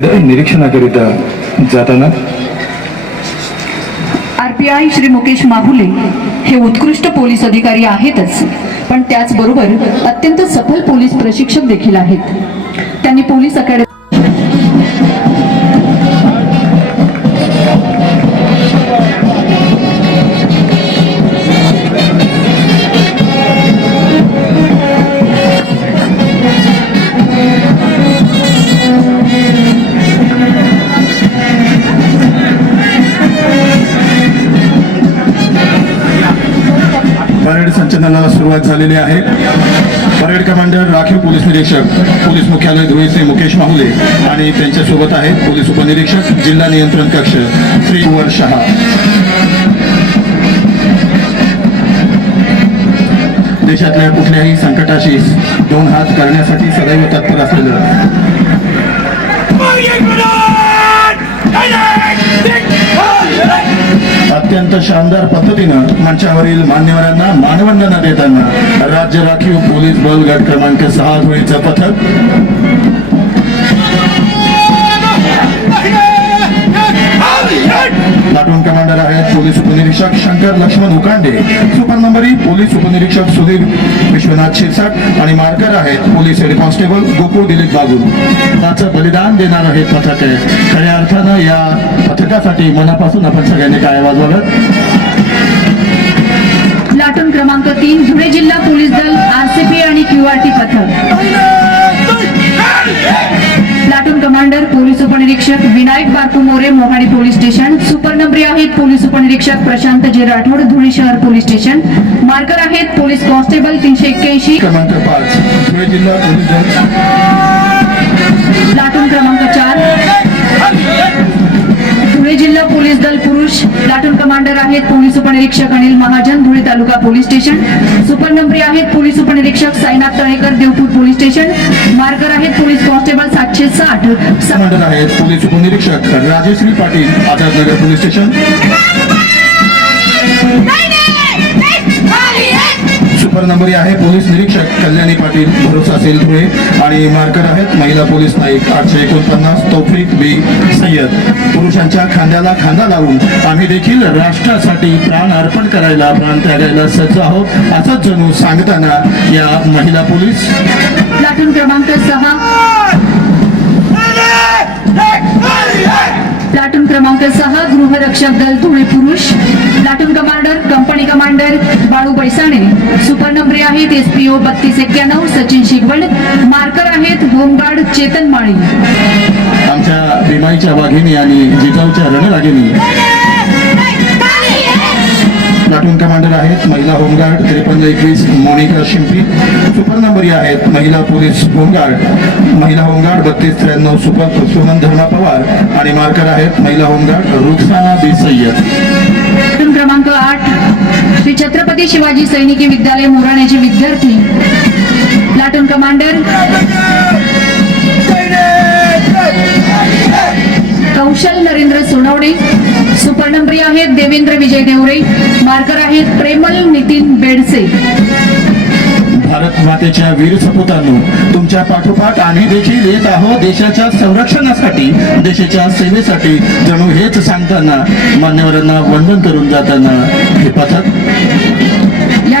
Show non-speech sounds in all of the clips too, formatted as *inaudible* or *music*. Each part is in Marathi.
*clears throat* निरीक्षणाकरिता जाताना? आरपीआय श्री मुकेश माहुले हे उत्कृष्ट पोलीस अधिकारी आहेतच पण त्याचबरोबर अत्यंत सफल पोलीस प्रशिक्षक देखील आहेत. त्यांनी पोलीस अकॅडमी सुरुवात झालेली आहे. परेड कमांडर राखीव पोलीस निरीक्षक पोलीस मुख्यालय धुळेचे मुकेश माहुले आणि त्यांच्यासोबत आहेत पोलीस उपनिरीक्षक जिल्हा नियंत्रण कक्ष श्री कुवर शहा. देशातल्या कुठल्याही संकटाशी दोन हात करण्यासाठी सदैव तत्पर असलेलं अत्यंत शानदार पद्धतीनं मंचावरील मान्यवरांना मानवंदना देताना राज्य राखीव पोलीस बल गट क्रमांक सहा धुळीचं पथक. प्लाटून कमांडर आहेत पोलीस उपनिरीक्षक Shankar Laxman Ukande. Supernumerary police उपनिरीक्षक सुधीर विश्वनाथ शिरसाट आणि मार्कर आहेत police head constable Gokul Dilip Bagul त्याचं बलिदान देणार हे पथक. आहे खऱ्या अर्थानं या पथकासाठी मनापासून आपण सगळ्यांनी काय वाजवाव्यात प्लाटून क्रमांक तीन धुळे जिल्हा पोलीस दल आरसीपी आणि क्यूआरटी पथक. प्लाटून कमांडर पोलीस उपनिरीक्षक Vinayak Barku More Mohadi police station supernumerary आहेत पोलीस उपनिरीक्षक प्रशांत जे राठोड धुळे शहर पोलीस स्टेशन मार्कर आहेत पोलीस कॉन्स्टेबल तीनशे एक्क्याऐंशी क्रमांक पाच धुळे जिल्हा पोलीस क्रमांक चार जिल्हा पोलीस दल पुरुष प्लाटून कमांडर आहेत पोलीस उपनिरीक्षक Anil Mahajan Dhule taluka police station. Supernumerary आहेत पोलीस उपनिरीक्षक Sainath Talekar Deopur police station. Marker आहेत पोलीस कॉन्स्टेबल सातशे साठ. कमांडर आहेत पोलीस उपनिरीक्षक Rajeshree Patil Azadnagar police station. Supernumerary आहे. पोलीस निरीक्षक कल्याणी पाटील भरोसा सेल धुळे आणि मार्कर आहेत. महिला पोलीस नाईक आठशे एकोणपन्नास तौफिक बी सय्यद. पुरुषांच्या खांद्याला खांदा लावून आम्ही देखील राष्ट्रासाठी प्राण अर्पण करायला प्राण त्यागायला सज्ज आहोत असंच जणू सांगताना या महिला पोलीस. प्लाटून क्रमांक सहा. क्रमांक सहा गृहरक्षक दल धुळे पुरुष. Platoon commander company commander Balu Baisane. Supernumerary आहेत एस पी ओ बत्तीस एक्क्याण्णव सचिन शिगवण. मार्कर आहेत होमगार्ड चेतन माळी. आमच्या भीमाईच्या वाघिणी आणि जिजाऊच्या रणरागिणी. प्लाटून कमांडर आहेत महिला होमगार्ड त्रेपन्न एकवीस मोनिका शिंपी. सुपर नंबरी आहेत महिला पोलीस होमगार्ड. महिला होमगार्ड बत्तीस त्र्याण्णव सुपर सुमन धर्मा पवार आणि मार्कर आहेत महिला होमगार्ड रुखसाना बी सय्यद. क्रमांक आठ श्री छत्रपती शिवाजी सैनिकी विद्यालय मोराण्याचे विद्यार्थी. प्लाटून कमांडर कुशल नरेंद्र सोनवणे सुपर्णप्रिय आहेत देवेंद्र विजय देवरे मार्कर आहेत प्रेमल नितीन बेडसे. भारत मातेच्या वीर सपुतांनो तुमच्या पाठोपाठ आम्ही देखील येत आहोत देशाच्या संरक्षणासाठी देशाच्या सेवेसाठी. जणू हेच सांगताना मान्यवरांना वंदन करून जाताना हे पथक.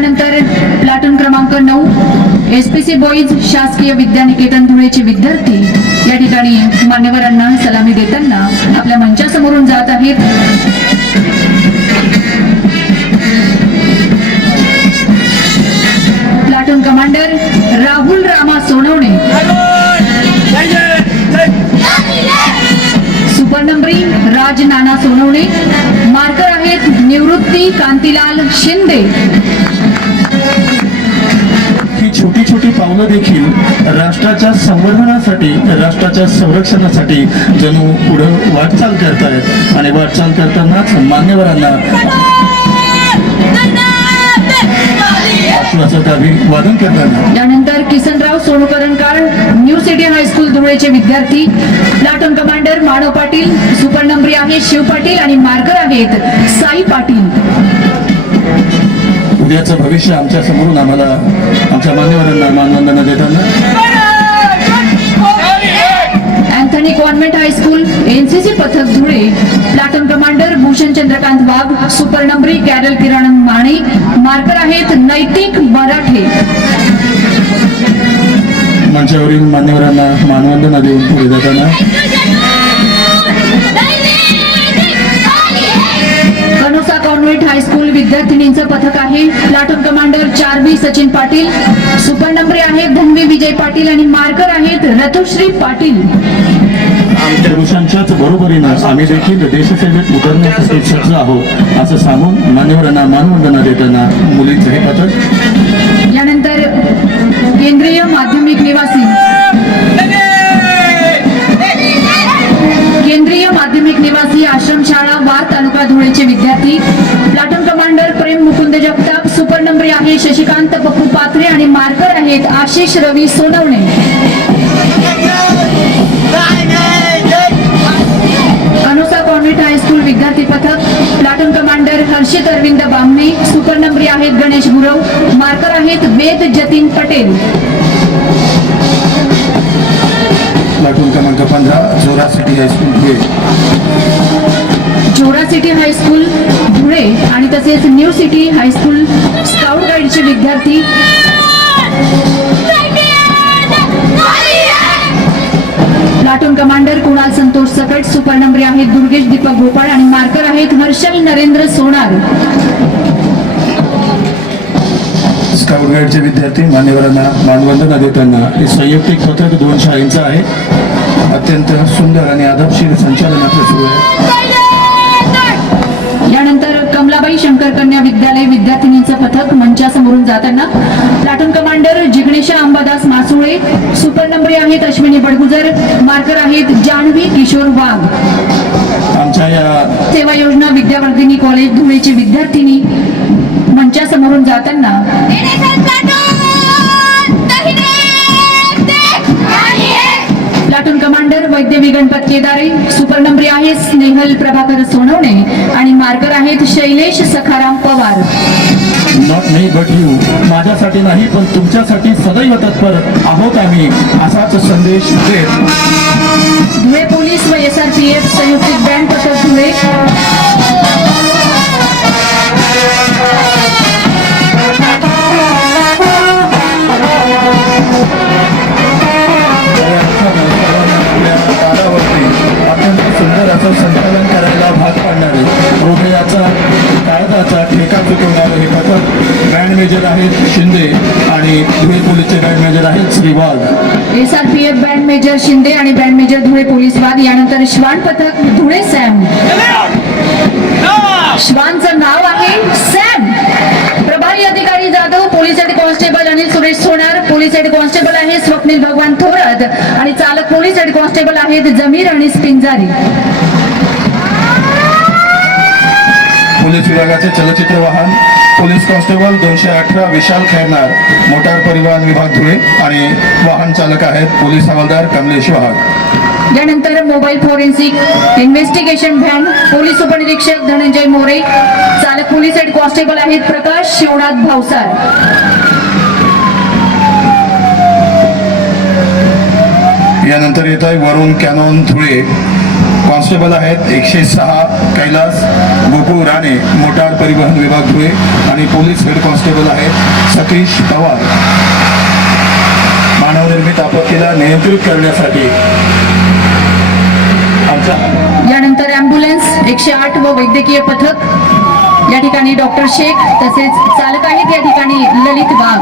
त्यानंतर प्लाटून क्रमांक नऊ सी बॉईज शासकीय विद्यानिकेतन धुळेचे विद्यार्थी या ठिकाणी मान्यवरांना सलामी देताना आपल्या मंचासमोरून जात आहेत. Platoon commander Rahul Rama Sonawane. Supernumerary Raj Nana Sonawane. Marker आहेत निवृत्ती कांतीलाल शिंदे. छोटी छोटी पावलं देखील राष्ट्राच्या संवर्धनासाठी राष्ट्राच्या संरक्षणासाठी जणू पुढं वाटचाल करतायत. आणि वाटचाल करतानाच मान्यवरांना वादन करताना. त्यानंतर किसनराव सोनुकरणकार न्यू सिटी हायस्कूल धुळेचे विद्यार्थी platoon commander Manav Patil super आहे शिव पाटील आणि मार्कर आहेत साई पाटील. उद्याचं भविष्य आमच्या समोरून आम्हाला आमच्या मान्यवरांना मानवंदना देताना. अँथनी कॉन्व्हेंट हायस्कूल एनसीसी पथक Dhule platoon commander Bhushan Chandrakant Wagh super नंबरी कॅरल किरण माणे मार्कर आहेत नैतिक मराठे. मंचावरील मान्यवरांना मानवंदना देऊन पुढे जाताना. हायस्कूल विद्यार्थिनींचं पथक आहे. प्लाटून कमांडर चार बी सचिन पाटील सुपर नंबरी आहेत धन्वी विजय पाटील आणि मार्कर आहेत रतुश्री पाटील. पुरुषांच्याच बरोबरीनं आम्ही देखील देशसेवेत उतरण्यासाठी सज्ज आहोत असं सांगून मान्यवरांना मानवंदना देताना मुलींचं हे पथक. यानंतर केंद्रीय माध्यमिक निवासी प्राथमिक निवासी आश्रमशाळा वार तालुका धुळेचे विद्यार्थी platoon commander Prem Mukund Jagtap supernumerary आहे शशिकांत पप्पू पात्रे आणि मार्कर आहेत आशिष रवी सोनवणे. अनुसा कॉन्व्हेंट हायस्कूल विद्यार्थी पथक platoon commander Harshit Arvind Bamne supernumerary आहेत गणेश गुरव मार्कर आहेत वेद जतीन पटेल. प्लाटून क्रमांक पंधरा जोरा सिटी हायस्कूल धुळे. जोरा सिटी हायस्कूल धुळे आणि तसेच new city high school scout गाईडचे विद्यार्थी. प्लाटून कमांडर कुणाल संतोष सकट सुपर नंबरी आहेत दुर्गेश दीपक भोपाळ आणि मार्कर आहेत हर्षल नरेंद्र सोनार. स्काउट गाईडचे विद्यार्थी मान्यवरांना मानवंदना देताना. हे संयुक्तिक पथक दोन शाळेंचं आहे. अत्यंत सुंदर आणि आदर्शीर संचालन आपलं सुरू आहे. यानंतर कमलाबाई शंकर कन्या विद्यालय विद्यार्थिनींचं पथक मंचासमोरून जाताना platoon commander Jignesha Ambadas Masule supernumerary आहेत अश्विनी बडगुजर मार्कर आहेत जान्हवी किशोर वाघ. आमच्या या सेवा योजना विद्यावर्धिनी कॉलेज धुळेची विद्यार्थिनी मंचासमोरून जाताना platoon commander Vaidyavi Ganpat Kedare supernumerary आहे स्नेहल प्रभाकर सोनवणे आणि मार्कर आहेत Shailesh Sakharam Pawar. Not me but you माझ्यासाठी नाही पण तुमच्यासाठी सदैव तत्पर आहोत आम्ही असाच संदेश देत. धुळे पोलीस व एस आर पी एफ संयुक्त बँड पथक धुळे. आहेत शिंदे आणि धुळे पोलीसचे बँड मेजर आहेत श्रीवाग S R P F band major Shinde आणि बँड मेजर धुळे पोलीस वाद यानंतर श्वान पथक धुळे सॅम. श्वानचं नाव आहे सॅम. प्रभारी अधिकारी Jadhav police head constable Anil Suresh Sonar police head constable आहे स्वप्नील भगवान थोरात आणि चालक पोलीस हेड कॉन्स्टेबल आहेत जमीर आणि पिंजारी पोलीस विभागाचे चलचित्र वाहन पोलीस कॉन्स्टेबल दोनशे अठरा विशाल खैरनार मोटार परिवहन विभाग धुळे आणि वाहन चालक आहेत पोलीस हवालदार कमलेश वाहक यानंतर mobile forensic investigation van police उपनिरीक्षक धनंजय मोरे चालक पोलीस हेड कॉन्स्टेबल आहेत प्रकाश शिवनाथ भावसार यानंतर येत आहे वरुण कॅनॉन धुळे. कॉन्स्टेबल आहेत एकशे सहा कैलास गोकुळ राणे मोटार परिवहन विभाग धुळे आणि पोलीस हेड कॉन्स्टेबल आहेत सतीश पवार. मानवनिर्मित आपत्तीला नियंत्रित करण्यासाठी. यानंतर अँब्युलन्स एकशे आठ व वैद्यकीय पथक. या ठिकाणी डॉक्टर शेख तसेच चालक आहेत. या ठिकाणी ललित वाघ.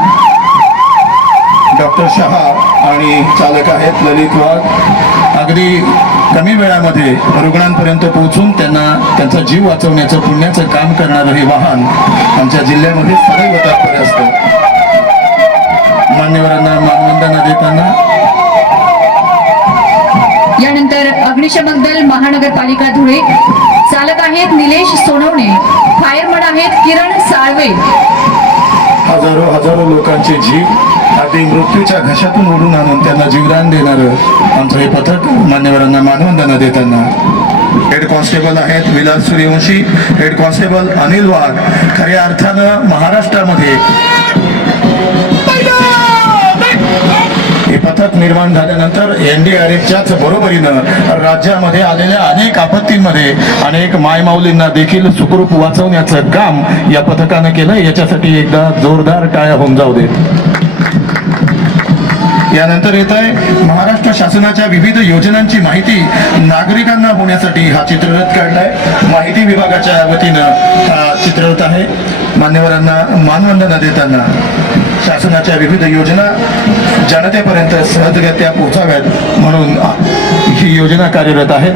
डॉक्टर शहा आणि चालक आहेत ललित वाघ. अगदी कमी वेळामध्ये रुग्णांपर्यंत पोहोचून त्यांना त्यांचा जीव वाचवण्याचं पुण्याचं काम करणारं हे वाहन आमच्या जिल्ह्यामध्ये सदैव तात्पर्य असतं. मान्यवरांना मानवंदना देताना यानंतर अग्निशमक दल महानगरपालिका धुळे चालक आहेत निलेश सोनवणे फायरमन आहेत किरण साळवे. हजारो हजारो लोकांचे जीव अगदी मृत्यूच्या घशातून ओढून आणून त्यांना जीवदान देणारं आमचं हे पथक मान्यवरांना मानवंदना देताना. हेड कॉन्स्टेबल आहेत विलास सूर्यवंशी हेड कॉन्स्टेबल अनिल वाघ. खऱ्या अर्थानं महाराष्ट्रामध्ये हे पथक निर्माण झाल्यानंतर एन डी आर एफच्याच बरोबरीनं राज्यामध्ये आलेल्या अनेक आपत्तींमध्ये अनेक मायमाऊलींना देखील सुखरूप वाचवण्याचं काम या पथकानं केलं याच्यासाठी एकदा जोरदार टाळ्या होऊन जाऊ देत. यानंतर येत आहे महाराष्ट्र शासनाच्या विविध योजनांची माहिती नागरिकांना होण्यासाठी हा चित्ररथ काढलाय माहिती विभागाच्या वतीनं हा चित्ररथ आहे. मान्यवरांना मानवंदना देताना शासनाच्या विविध योजना जनतेपर्यंत सहजगत्या पोहोचाव्यात म्हणून ही योजना कार्यरत आहे.